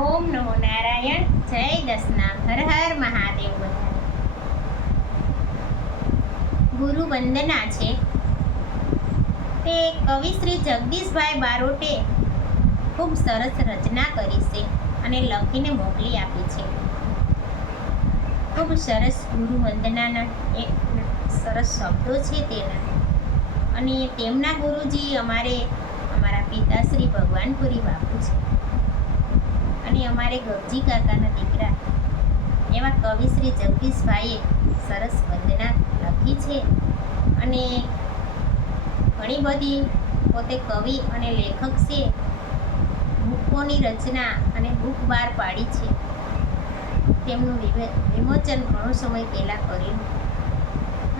ઓમ નમો નારાયણ. જય દસનામ. હર હર મહાદેવ. બધા ગુરુ વંદના છે તે કવિ શ્રી જગદીશભાઈ બારોટે ખૂબ સરસ રચના કરી છે અને લખીને મોકલી આપી છે. ખૂબ સરસ ગુરુ વંદનાના એક સરસ શબ્દો છે તેના. અને તેમના ગુરુજી અમારા પિતાશ્રી ભગવાનપુરી બાપુ છે અને અમારે ગવજી કાકાના દીકરા એવા કવિ શ્રી જગદીશભાઈએ સરસ વંદના લખી છે. અને ઘણી બધી પોતે કવિ અને લેખક છે. બુકોની રચના અને બુક બહાર પાડી છે. તેમનું વિમોચન ઘણો સમય પહેલાં કર્યું.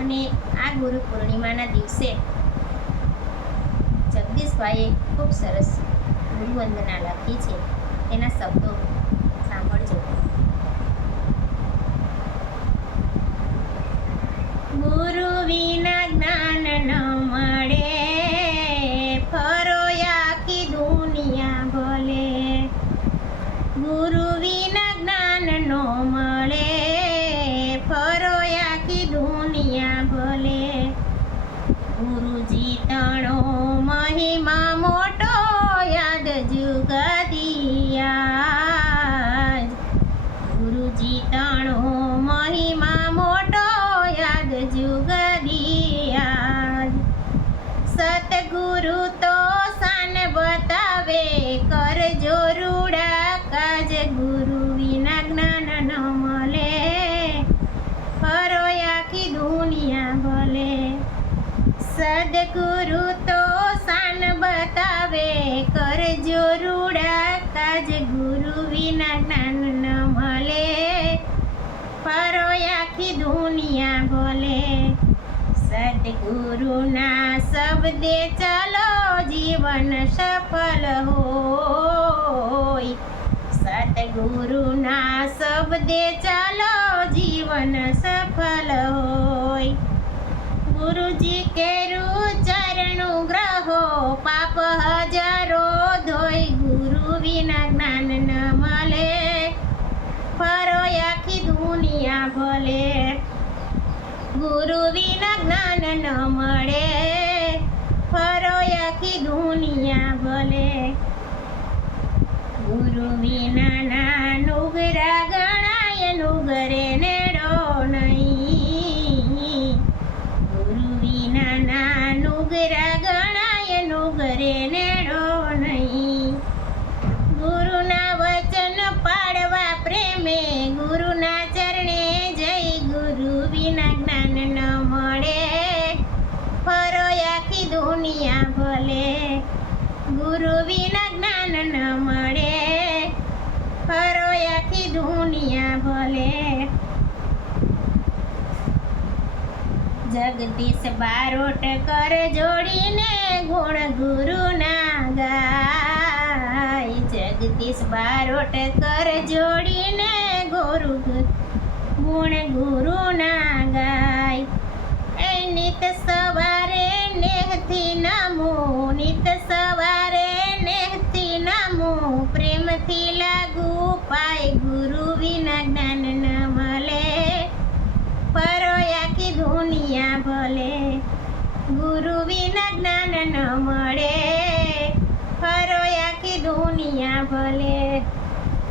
અને આ ગુરુ પૂર્ણિમાના દિવસે જગદીશભાઈએ ખૂબ સરસ ગુરુ વંદના લખી છે. તેના શબ્દો સાંભળજો. ગુરુ વિના જ્ઞાન ન મળે, ફરો આખી દુનિયા ભલે. ગુરુ વિના જ્ઞાન ન મળે, ફરો આખી દુનિયા ભલે. ગુરુજી તણો મહિમા મોટો, યાદ જુગદિયા. ગુરુજી તણો મહિમા મોટો, યાદ જુગદિયા. સતગુરુ તો શાન બતાવે, કરજો રૂડા કાજ. ગુરુ વિના જ્ઞાન ન મળે, ફરો આખી દુનિયા ભલે. સદગુરુ તો શાન બતાવે, કરજો રૂડા કાજ. ગુરુ વિના જ્ઞાન ન મળે, ફરો આખી દુનિયા ભલે. સદગુરુના શબ્દે ચાલો, જીવન સફળ હોય. સદગુરુના શબ્દે ચાલો, જીવન સફળ હોય. ગુરુજી કેરું ચરણું ગ્રહો, પાપ હજારો ધોય. ગુરુ વિના જ્ઞાન ન મળે, ફરો આખી દુનિયા ભલે. ગુરુ વિના જ્ઞાન ન મળે, ફરો આખી દુનિયા ભલે. ગુરુ વિના ના નુગરા ગણાય, નુગરે નેડો નહીં. ગુરુ વિના ના નુગરા ગણાય, નુગરે નેડો નહીં. ગુરુના વચન પાડવા પ્રેમે, ગુરુના ચરણે જય. ગુરુ વિના જ્ઞાન ન મળે, ફરો આખી દુનિયા ભલે. ગુરુ વિના જ્ઞાન ન મળે, ફરો આખી દુનિયા ભલે. જગદીશ બારોટ કર જોડીને, ગુણ ગુરુના ગાય. જગદીશ બારોટ કર જોડીને, ગુણ ગુરુના ગાય. એ નિત સવારે નેહથી નમું, નિત સવારે નેહથી નમું. પ્રેમથી લાગુ પાય, ગુરુ વિના જ્ઞાન ન મળે, ફરો આખી દુનિયા ભલે. ગુરુ વિના જ્ઞાન ન મળે, ફરો આખી દુનિયા ભલે.